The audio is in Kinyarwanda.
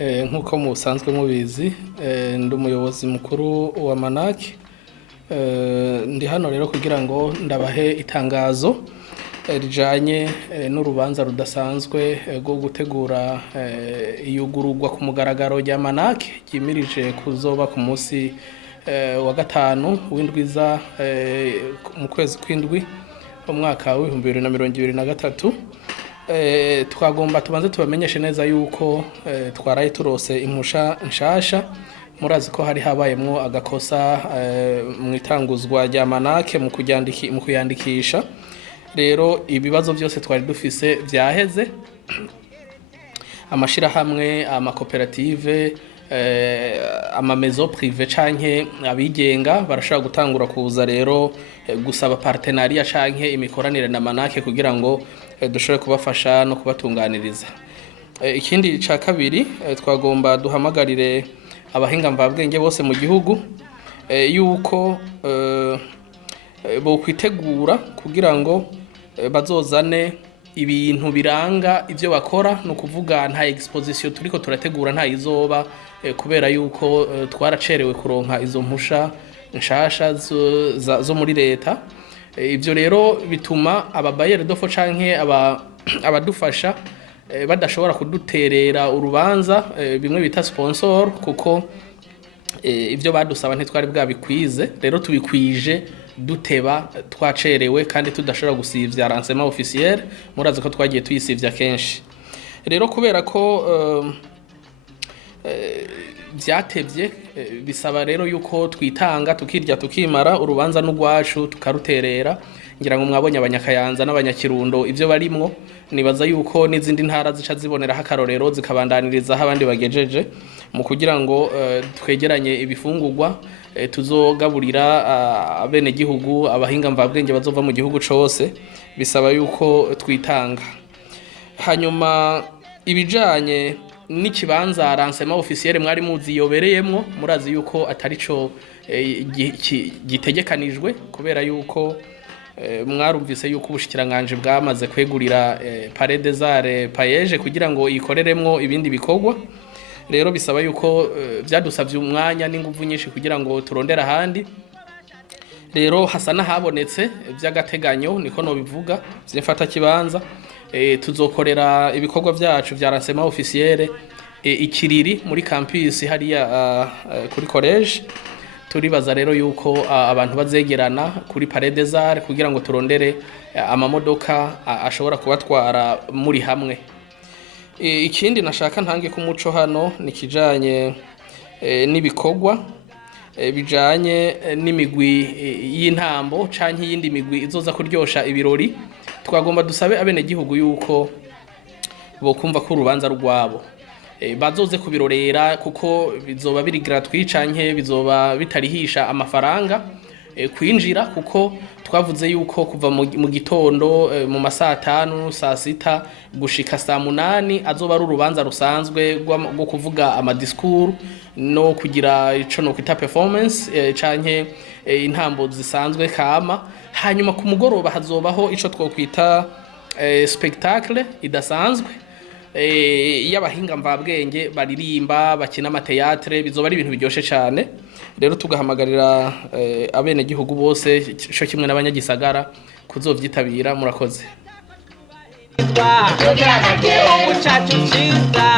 nk'uko musanzwe mubizi ndi umuyobozi mukuru wa MANAAC ndi hano rero kugira ngo ndabahe itangazo rijanye n'urubanza rudasanzwe rwo gutegura iyugururwa ku mugaragaro rya MANAAC yimirije kuzoba ku munsi wa gatanu w'indwiza mu kwezi kw'indwi umwaka wa 2023 twagomba tubanze tubamenyeshe neza yuko twaraye turose impusha nshasha murazi ko hari habayemwo agakosa mu itanguzwa rya MANAAC mu kuyandikisha rero ibibazo byose twari dufise vyaheze amashira hamwe amakoperative amamezo privé canke abigenga barashaka gutangura kuza rero gusaba partenariat canke imikoranire na MANAAC kugira ngo dushobore kubafasha no kubatunganiriza. Ikindi ca kabiri twagomba duhamagarire abahinga mvabwenge bose mu gihugu yuko bo kwitegura kugira ngo bazozane ibintu biranga ivyo bakora no kuvuga nta exposition turiko turategura nta izoba kubera yuko twaracerewe kuronka izo mpusha nshasha zo muri leta. Ivyo rero bituma ababayere dofo canke abadufasha badashobora kuduterera urubanza bimwe bita sponsor kuko ivyo badusaba ntitwari bwabikwize rero tubikwije duteba twacerewe kandi tudashobora gusivya Lancement Officiel murazi ko twagiye tuyisivya kenshi rero kubera ko vyatevye bisaba rero yuko twitanga tukirya tukimara urubanza n'ugwacu tukaruterera ngira ngo mwabonye abanyakayanza n'abanyakirundo ivyo barimwo nibaza yuko n'izindi ntara zica zibonera hakarorero zikabandaniriza abandi bagejeje mu kugira ngo twegeranye ibifungurwa tuzogaburira abene gihugu abahinga mvabwenge bazova mu gihugu cose bisaba yuko twitanga. Hanyuma ibijanye n'ikibanza Lancement Officiel mwari muzi yobereyemwo murazi yuko atarico gitegekanijwe kubera yuko mwarumvise yuko ubushikiranganje bwamaze kwegurira Palais des Arts Payeje kugira ngo ikoreremwo ibindi bikorwa rero bisaba yuko vyadusavye umwanya n'inguvu nyinshi kugira ngo turondera handi rero hasana habonetse vy'agateganyo niko no bivuga vy'imfata kibanza tuzokorera ibikorwa vyacu vya Lancement Officiel ikiriri muri campus hariya kuri college turibaza rero yuko abantu bazegerana kuri Palais des Arts kugira ngo turondere amamodoka ashobora kubatwara muri hamwe. Ikindi nashaka ntange ku muco hano nikijanye n'ibikorwa bijanye n'imigwi y'intambo canke yindi migwi izoza kuryosha ibirori twagomba dusabe abene gihugu yuko bo kumva ko urubanza rwabo bazoze kubirorera kuko bizoba biri gratuit canke bizoba bitarihisha amafaranga kwinjira kuko twavuze yuko kuva mu gitondo mu masaa 5 saa 6 gushika saa 8 azoba ari urubanza rusanzwe rwo kuvuga ama discours no kugira ico no kwita performance canke intambo zisanzwe kama hanyuma ku mugoroba hazobaho ico twokwita spectacle idasanzwe y'abahinga mvabwenge baririmba bakina amateatre bizoba ari ibintu biryoshe cyane rero tugahamagarira abene gihugu bose cyo kimwe n'abanyagisagara kuzovyitabira murakoze. Umucacu ciza